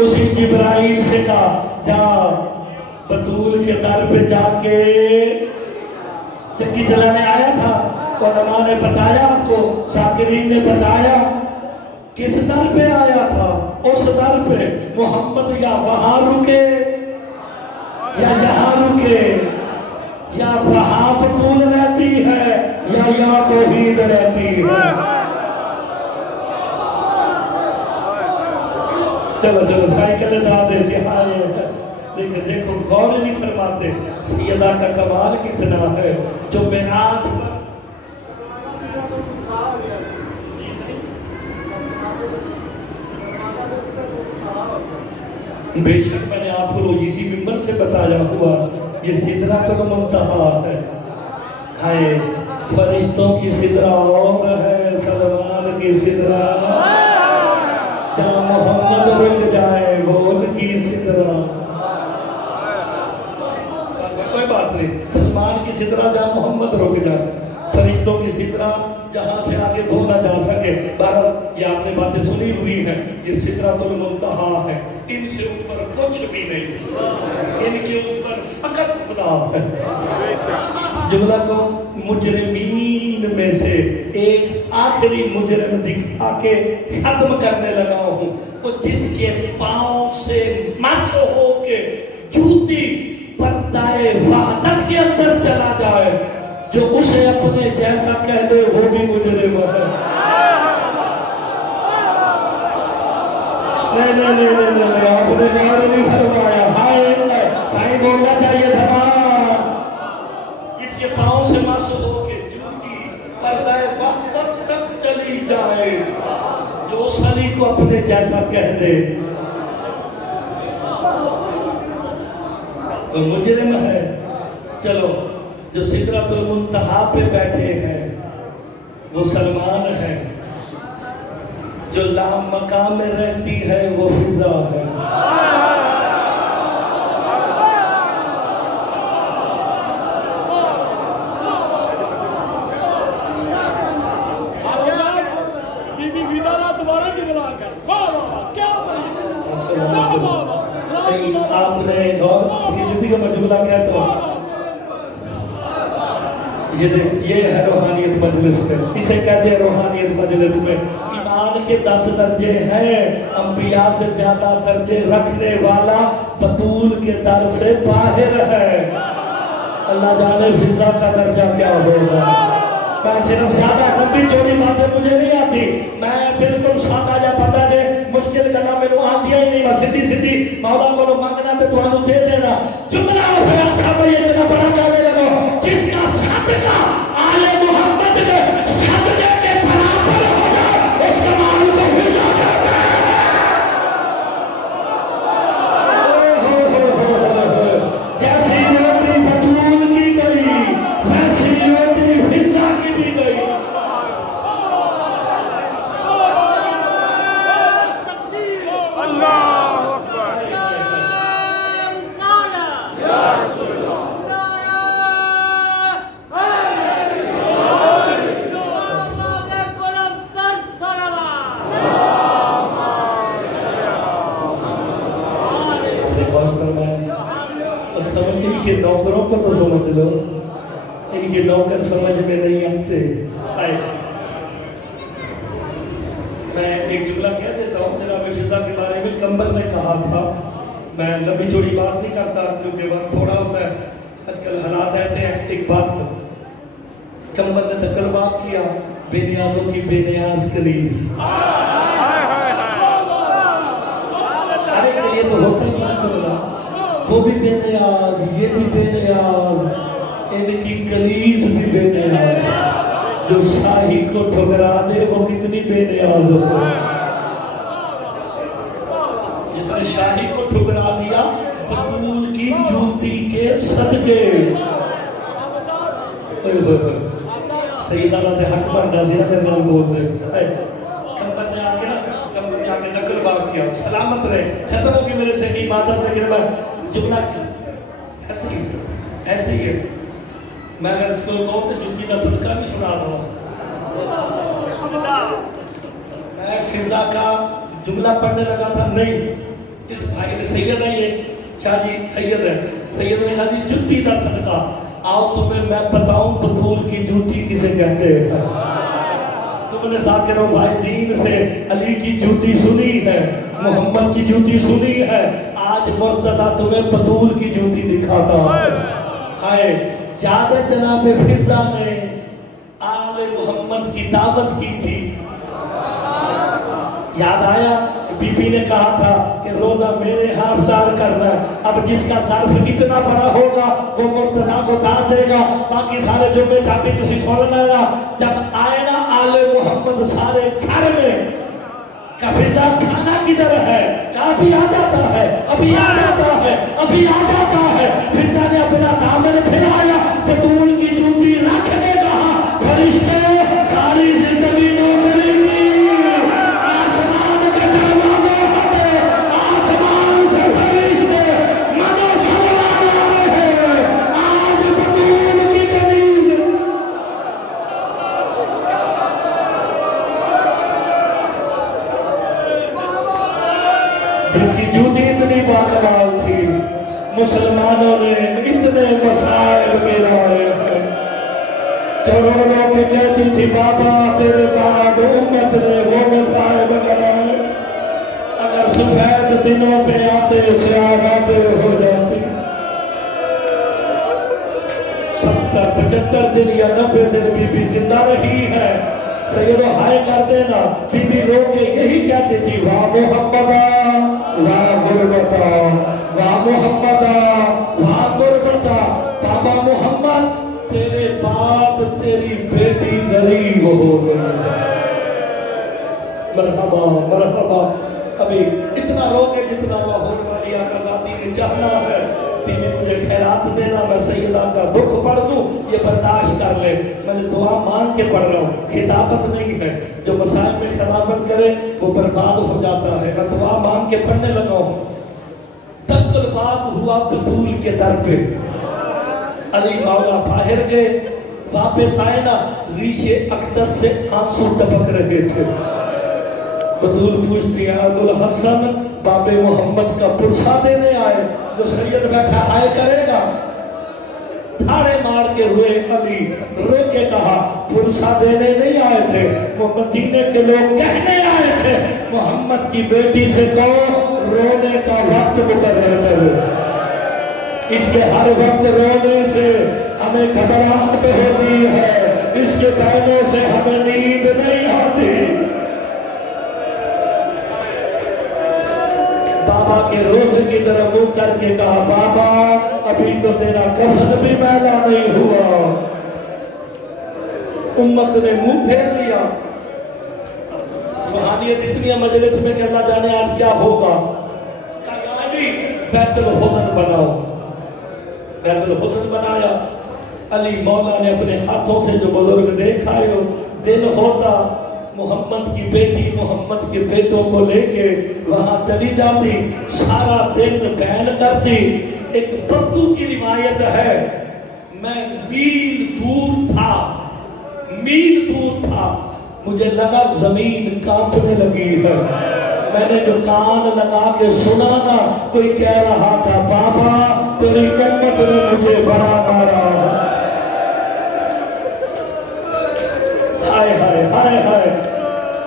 اسی جبرائیل سے کہا جا بطول کے در پہ جا کے چکی چلانے آیا تھا، علماء نے بتایا آپ کو، شاکرین نے بتایا کس در پہ آیا تھا۔ اس در پہ محمد یا وہاں رکے یا یہاں رکے، یا وہاں بطول رہتی ہے یا توحید رہتی ہے۔ چلو چلو سائیکلیں دا دیتے ہیں، لیکن دیکھو غور نہیں فرماتے سیدہ کا کمال کتنا ہے جو معراج پر بے شک میں نے آپ کو اسی ممبر سے بتایا ہوا یہ سدرۃ المنتہا ہے۔ ہائے فرشتوں کی سدرہ اور ہے، سلمان کی سدرہ جہاں محمد رک جائے وہ ان کی سدرہ، کوئی بات نہیں، سلمان کی سدرہ جہاں محمد رک جائے، فرشتوں کی سدرہ جہاں سے آگے دھو نہ جا سکے۔ بہرحال یہ آپ نے باتیں سنی ہوئی ہیں، یہ سدرۃ المنتہا ہے، ان سے اوپر کچھ بھی نہیں، ان کے اوپر فقط خدا ہے۔ جملہ کو مجرمین میں سے ایک آخری مجرم دکھا کے ختم کرنے لگا ہوں، وہ جس کے پاؤں سے مس ہو کے جوتی پردہ وحدت کے اندر چلا جائے، جو اسے اپنے جیسا کہہ دے وہ بھی مجرم ہے۔ نہیں آپ نے غور نہیں فرمایا، ہائے سائیں بولنا چاہیے تھا، جس کے پاؤں سے مس ہو کے جوتی پردہ وحدت تک چلی جائے، جو اس علی کو اپنے جیسا کہہ دے وہ مجرم ہے۔ چلو جو سدرۃ المنتہا پہ بیٹھے ہیں وہ سلمان ہے، جو لام مقام میں رہتی ہے وہ فضا ہے۔ آپ نے دور کی زندگی میں جملہ کہتا ہوں، یہ ہے روحانیت مجلس میں، اسے کہتے ہیں روحانیت مجلس میں۔ ایمان کے 10 درجے ہیں، انبیاء سے زیادہ درجے رکھنے والا بطول کے در سے باہر ہے۔ اللہ جانے فضا کا درجہ کیا ہوگا۔ میں صرف زیادہ لمبی چوڑی باتیں مجھے نہیں آتی، میں بالکل سادہ جا بندہ دے مشکل گلا میں وہاں دیا ہی نہیں، میں سیدھی سیدھی مولا کو مانگنا تو تمہیں دے دینا۔ جملہ ہوا صاحب یہ اتنا بڑا جانے لگو، جس کا صدقہ آل محمد کے صدقے کے برابر ہوگا، اس کا معلوم کو فضا کرتا ہے۔ جیسی روٹی بطول کی گئی ویسی کے نوکروں کو تو سمجھ لو، ان کے نوکر سمجھ میں نہیں آتے. میں ایک جملہ کہہ دیتا ہوں، جناب فضا کے بارے میں کمبر نے کہا تھا. میں لمبی چوڑی بات نہیں کرتا کیونکہ وقت تھوڑا ہوتا ہے، آج کل حالات ایسے ہیں. ایک بات کو کمبر نے دکل بات کیا، بے نیازوں کی بے نیاز کنیز. ہر ایک کے لیے تو ہوتا ہی نہیں کمبلا، وہ بھی بے نیاز، یہ بھی بے نیاز، ان کی کنیز بھی بے نیاز. جو شاہی کو ٹھکرا دے وہ کتنی بے نیاز ہو. جس نے شاہی کو ٹھکرا دیا بطول کی جوتی کے صدقے. سیدانہ تے حق بندہ سے اگر نال بول رہے کمبر نے آ کے نقل بات کیا، سلامت رہے، ختم ہو کہ میرے سے کی عبادت. لیکن میں جملہ ایسے ہی ہے. میں اگر کوئی کہوں تو جوتی کا صدقہ بھی سنا دوں. میں فضا کا جملہ پڑھنے لگا تھا، نہیں اس بھائی نے سید ہے، یہ شاہ جی سید ہے، سید نے کہا جی جوتی کا صدقہ آؤ تمہیں میں بتاؤں بطول کی جوتی کسے کہتے ہیں. تم نے ذاکر و بھائی زین سے علی کی جوتی سنی ہے، محمد کی جوتی سنی ہے، آج مرتضیٰ تمہیں بطول کی جوتی دکھاتا ہے. ہائے یاد ہے جناب فضا نے آل محمد کی دعوت کی تھی، یاد آیا بی بی نے کہا تھا کہ روزہ میرے ہاں افطار کرنا ہے. اب جس کا ظرف اتنا بڑا ہوگا وہ مرتضیٰ کو دان دے گا، باقی سارے جمعے جاتے کسی سن لینا. جب آئے نا آل محمد سارے گھر میں کہ فضا کھانا کدھر ہے، کہ ابھی آ جاتا ہے، ابھی آ جاتا ہے، ابھی آ جاتا ہے. فضا نے اپنا دامن پھیلایا، بطول کی جوتی رکھ دے جہاں فرشتے ساری زندگی نو کریں گی. آسمان کے دروازے ہٹے، آسمان سے فرشتے منو سلام آ رہے ہیں. آج بطول کی کنیز جس کی جوتی اتنی باکمال تھی، مسلمانوں نے اتنے مسائل گرائے ہیں. رو رو کے کہتی تھی بابا تیرے بعد امت نے وہ مسائل گرائے. اگر سفید دنوں پہ آتے سیاہ باتیں ہو جاتی. 70-75 دن یا 90 دن بی بی زندہ رہی ہے. سیدو ہائے کر دینا، بی بی رو کے یہی کہتی تھی واہ محمدہ واہ غربتہ، واہ محمدہ واہ غربتہ. بابا محمد تیرے بعد تیری بیٹی غریب ہو گئی ہے. مرحبا مرحبا. ابھی اتنا رو کے جتنا لاہور والی آقا ذاتی نے چاہنا ہے. بی بی مجھے خیرات دینا، میں سیدہ کا دکھ پڑھ دوں، یہ برداشت کر لے. میں نے دعا مانگ کے پڑھ رہا ہوں، خطابت نہیں ہے. جو مسائل میں خطابت کرے وہ برباد ہو جاتا ہے. میں دعا مانگ کے پڑھنے لگا ہوں. تک باب ہوا بطول کے در پہ، علی مولا باہر گئے، واپس آئے نا ریش اقدس سے آنسو ٹپک رہے تھے. بطول پوچھتی ہے ابوالحسن باب محمد کا پرسہ دینے آئے؟ جو سید بیٹھا آئے کرے گا. تھاڑے مار کے روئے علی، رو کے کہا پرسہ دینے نہیں آئے تھے، وہ مدینے کے لوگ کہنے آئے تھے محمد کی بیٹی سے کہو رونے کا وقت مقرر کرو. اس کے ہر وقت رونے سے ہمیں گھبراہٹ ہوتی ہے، اس کے بینوں سے ہمیں نیند نہیں آتی. بابا کے روزے کی طرح منہ کر کے کہا بابا ابھی تو تیرا کفن بھی میلا نہیں ہوا. امت نے منہ پھیر لیا. روحانیت اتنی مجلس میں کہ اللہ جانے آج کیا ہوگا. کہا علی بیت الحزن بناؤ. بیت الحزن بنایا. علی مولا نے اپنے ہاتھوں سے جو بزرگ دیکھا ہے دن ہوتا محمد کی بیٹی محمد کے بیٹوں کو لے کے وہاں چلی جاتی، سارا دن بیان کرتی. ایک بدو کی روایت ہے، میں میل دور تھا، مجھے لگا زمین کانپنے لگی ہے، میں نے جو کان لگا کے سنا نا، کوئی کہہ رہا تھا بابا تیری امت نے مجھے بڑا مارا۔ ہائے ہائے ہائے ہائے،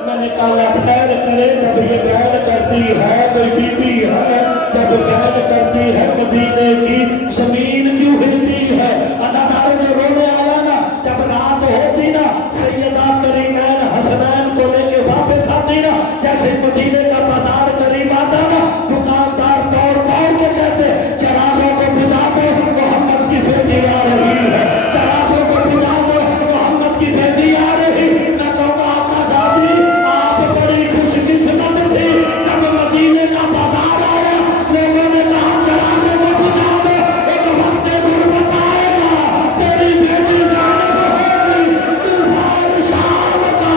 میں نے کہا خیر کرے جب یہ بیان کرتی ہے کوئی بی بی ہے، جب بیان کرتی ہے مدینے کی زمین کیوں ہلتی ہے؟ اداداروں جو رونے آیا نا، جب رات ہوتی نا، سیدہ کریمین حسنین کو لے کے واپس آتی نا، جیسے مدینے کا بازار قریب آتا نا، دکاندار توڑ کے کہتے چراغوں کو بجھا دو محمد کی بیٹی آ رہی ہے، چراغوں کو بجھا دو محمد کی بیٹی آ رہی۔ میں کہوں گا آقا زادی آپ بڑی خوش قسمت تھی، جب مدینے کا بازار آیا لوگوں نے کہا چراغوں کو بجھا دو، ایک وقت غربت آئے گا، تیری بیٹی زینب ہوگی، طوفان شام کا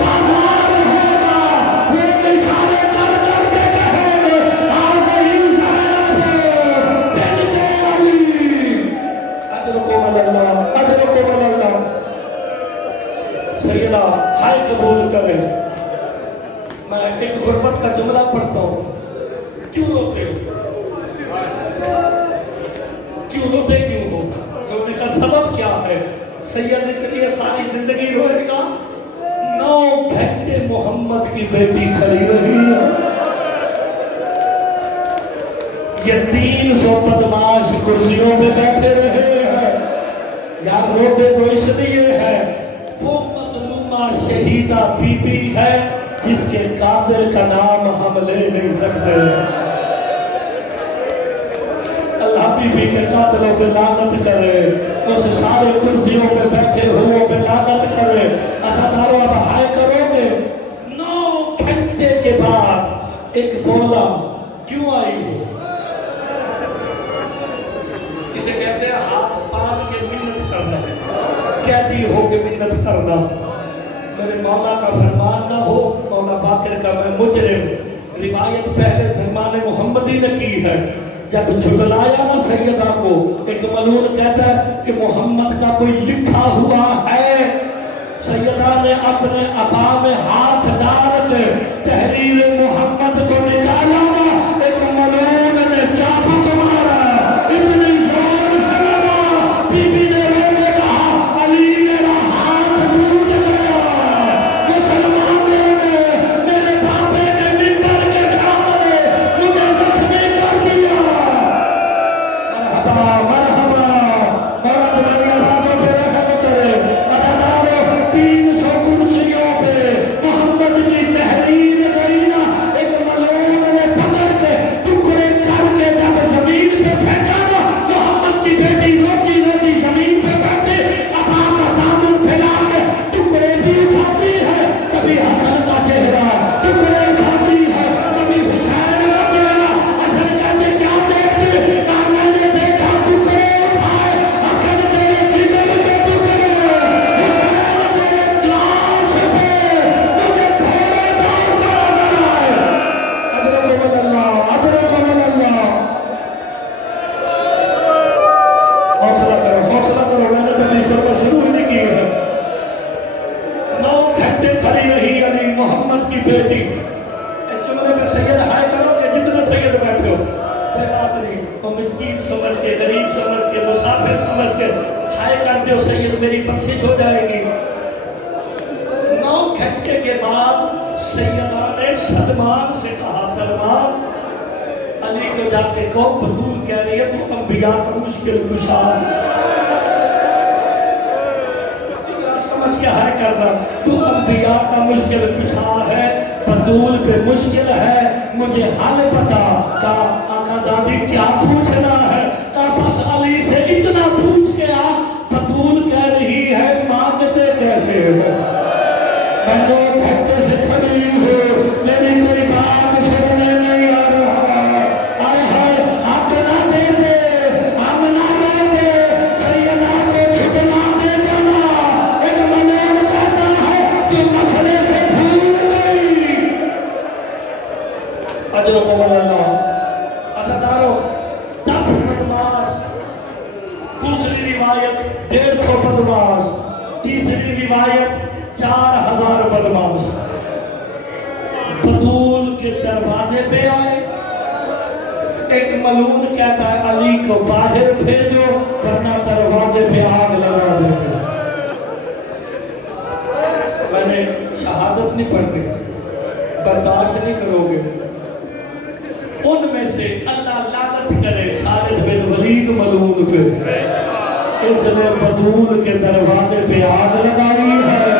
بازار ہوگا، وہ اشارے کر کے کہیں گے آ گئی زینب بنت علی۔ ادرکم اللہ سیدہ ہائے قبول کرے۔ میں ایک غربت کا جملہ پڑھتا ہوں، کیوں روتے ہو؟ لوگوں نے کہا سبب کیا ہے؟ سید اس لیے ساری زندگی روئے گا، 9 گھنٹے محمد کی بیٹی کھڑی رہی ہے، یہ 300 بدماش کرسیوں پہ بیٹھے رہے ہیں۔ یار روتے تو اس لیے ہے، وہ مظلومہ شہیدہ بی بی ہے جس کے قاتل کا نام ہم لے نہیں سکتے۔ اللہ بی بی کے قاتلوں پہ لعنت کرے، اس سارے کرسیوں پہ بیٹھے ہوئے پہ لعنت کرے۔ عزاداروں اب ہائے کرو گے، 9 گھنٹے کے بعد ایک بولا کیوں آئی ہو؟ اسے کہتے ہیں ہاتھ باندھ کے منت کرنا، قیدی ہو کے منت کرنا۔ میرے مولا کا فرمان نہ ہو، مولا باقر کا میں مجرم۔ روایت پہلے فرمان محمدی نے کی ہے، جب جھٹلایا نا سیدہ کو، ایک ملعون کہتا ہے کہ محمد کا کوئی لکھا ہوا ہے۔ سیدہ نے اپنے عبا میں ہاتھ ڈال کے تحریر محمد کو نکالا نا، ایک ملعون نے چابک مارا، اتنی زور سے مارا، بی بی نے رو کے کہا علی میرا ہاتھ ٹوٹ گیا، مسلمانوں نے میرے بابے نے منبر کے سامنے مجھے زخمی کر دیا۔ مرحبا مرحبا، مولا تمہاری آوازوں پہ رحم کرے۔ عزاداروں 300 کرسیوں پہ محمد کی تحریر گئی نا، ایک ملعون نے پکڑ کے ٹکڑے کر کے جب زمین پہ پھینکا نا، محمد کی بیٹی روتی روتی زمین پہ بیٹھے، عبا کا دامن پھیلا کے ٹکڑے بھی اٹھاتی ہے، کبھی حسن کا چہرہ ٹکڑے اٹھاتی ہے، کبھی حسین کا چہرہ۔ حسن کہتے کیا دیکھتے؟ کہا میں نے دیکھا ٹکڑے اٹھائے، حسن تیرے جگر کے ٹکڑے، حسین تیرے کلاس پہ مجھے گھوڑے دوڑتا نظر آئے۔ ادرکم اللہ، ادرکم اللہ۔ حوصلہ کرو، میں نے تبلیغ کرنا شروع ہی نہیں کی ہے۔ 9 گھنٹے کھڑی رہی علی محمد کی بیٹی۔ اس جملے میں سید ہائے کرو کہ جتنے سید بیٹھے ہو، کوئی بات نہیں، وہ مسکین سمجھ کے، غریب سمجھ کے، مسافر سمجھ کے ہائے کرتے ہو، سید میری بخشش ہو جائے گی۔ 9 گھنٹے کے بعد سیدہ نے سلمان سے کہا سلمان علی کو جا کے کہو بطول کہہ رہی ہے تو انبیاء کا مشکل کشا ہے۔ سمجھ کے ہائے کرنا، تو انبیاء کا مشکل کشا ہے، بطول پہ مشکل ہے، مجھے حل پتا۔ کہا آقا زادی کیا پوچھنا ہے؟ کہا بس علی سے اتنا پوچھ کے آ، بطول کہہ رہی ہے مانگتے کیسے ہو؟ میں 2 گھنٹے سے کھڑی ہوں، میری کوئی بات سننے نہیں آ رہا۔ ہائے ہائے حق نہ دے دے، ہم نہ روتے، سیدہ کو جھٹلا دے دینا۔ ایک ملعون کہتا ہے کہ مسئلے سے بھول گئی۔ اجرکم اللہ۔ عزاداروں 10 روایت 150 بدماش، تیسری روایت 4000 بدماش بطول کے دروازے پہ آئے. ایک ملعون کہتا ہے علی کو باہر بھیجو ورنہ دروازے پہ آگ لگا دیں گے. میں نے شہادت نہیں پڑھنی، برداشت نہیں کرو گے. ان میں سے اللہ لعنت کرے خالد بن ولید ملعون پہ، اس نے بطول کے دروازے پہ آگ لگائی ہے.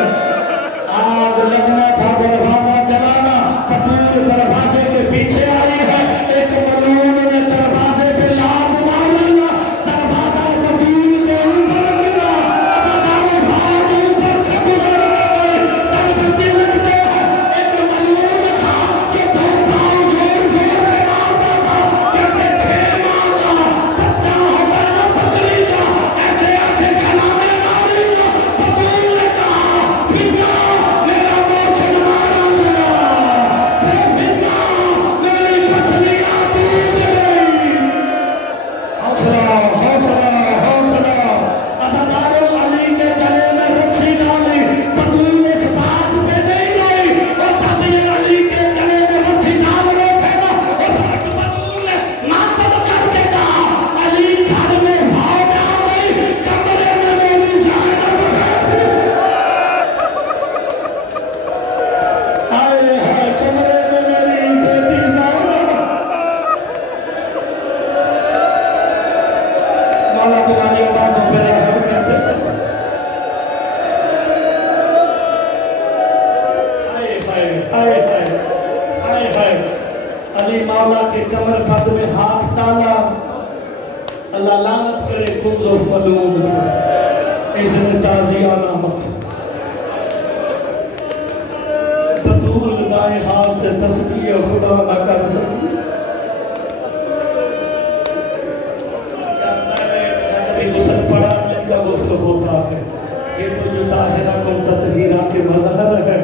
آگ لگنا تھا دروازہ جلانا، بطول دروازے کے پیچھے آئی ہے. ایک ملعون نے دروازے پہ لات مار لیا، دروازہ بطول کے اوپر گرا، اداکاروں بھاگ اوپر سے گزر گئے. تلبتی لگتے ہیں ایک ملعون تھا جو دو پاؤں زور زور سے مارتا تھا جیسے 6 ماہ کا بچہ ہوتا ہے بکری کا، ایسے ایسے چھلانے مارے گا. بطول نے کہا فضا میرا موشن مارا گیا، فضا میری پسلیاں ٹوٹ گئی. حوصلہ حوصلہ حوصلہ. اداکاروں علی کے گلے میں رسی ڈالی، بطول اس بات پہ نہیں رہی. اور تب یہ علی کے گلے میں رسی ڈال رہے تھے نا، اس وقت بطول نے ماتم کر کے کہا علی گھر میں بھاگ آ گئی، کمرے میں میری زینب بیٹھی. ہائے ہائے کمرے میں میری بیٹی زینب. مولا تمہاری آوازوں پہ رحم کرتے ہیں. ہائے ہائے ہائے ہائے ہائے ہائے. علی مولا کے کمر بند میں ہاتھ ڈالا. اللہ لعنت کرے کنز ملعون کو، اس نے تازیانہ مار. بطول دائیں ہاتھ سے تسبیح خدا نہ کر سکی. میں کبھی غسل پڑا نہ ان کا غسل ہوتا ہے. یہ تو جو طاہرہ کو تطہیرہ کے مظہر ہے.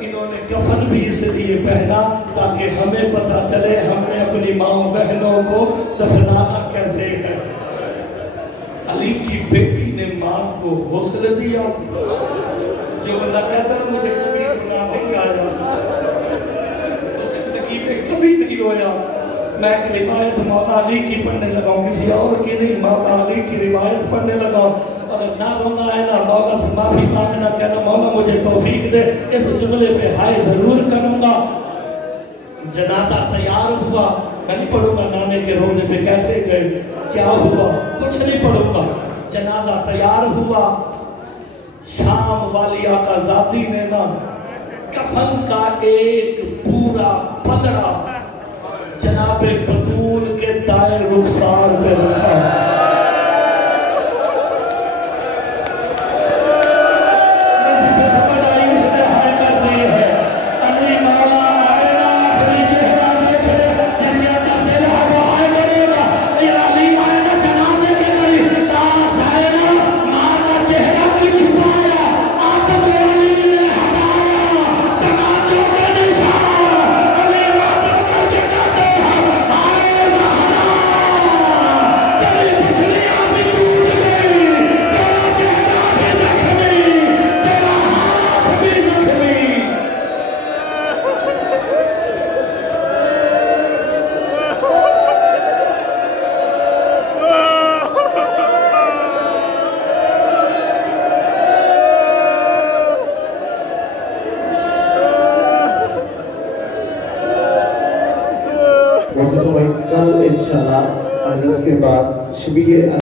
انہوں نے کفن بھی اس لیے پہنا تاکہ ہمیں پتہ چلے ہم نے اپنی ماں بہنوں کو دفنانا کیسے ہے. علی کی بیٹی نے ماں کو غسل دیا. جو بندہ کہتا ہے مجھے کبھی رونا نہیں آیا، تو زندگی میں کبھی نہیں رویا. میں ایک روایت مولا علی کی پڑھنے لگا ہوں، کسی اور کی نہیں. مولا علی کی روایت پڑھنے لگا ہوں. اگر نہ رونا ہے نا مولا سے معافی مانگنا، کہنا مولا مجھے توفیق دے. اس جملے پہ ہائے ضرور کروں گا. جنازہ تیار ہوا. میں نہیں پڑھوں گا نانے کے روزے پہ کیسے گئے کیا ہوا، کچھ نہیں پڑھوں گا. جنازہ تیار ہوا. شام والی آقا ذاتی نے نا کفن کا ایک پورا پلڑا جناب بطول کے دائیں رخسار پہ رکھا. کل انشاءاللہ مجلس کے بعد شبیہ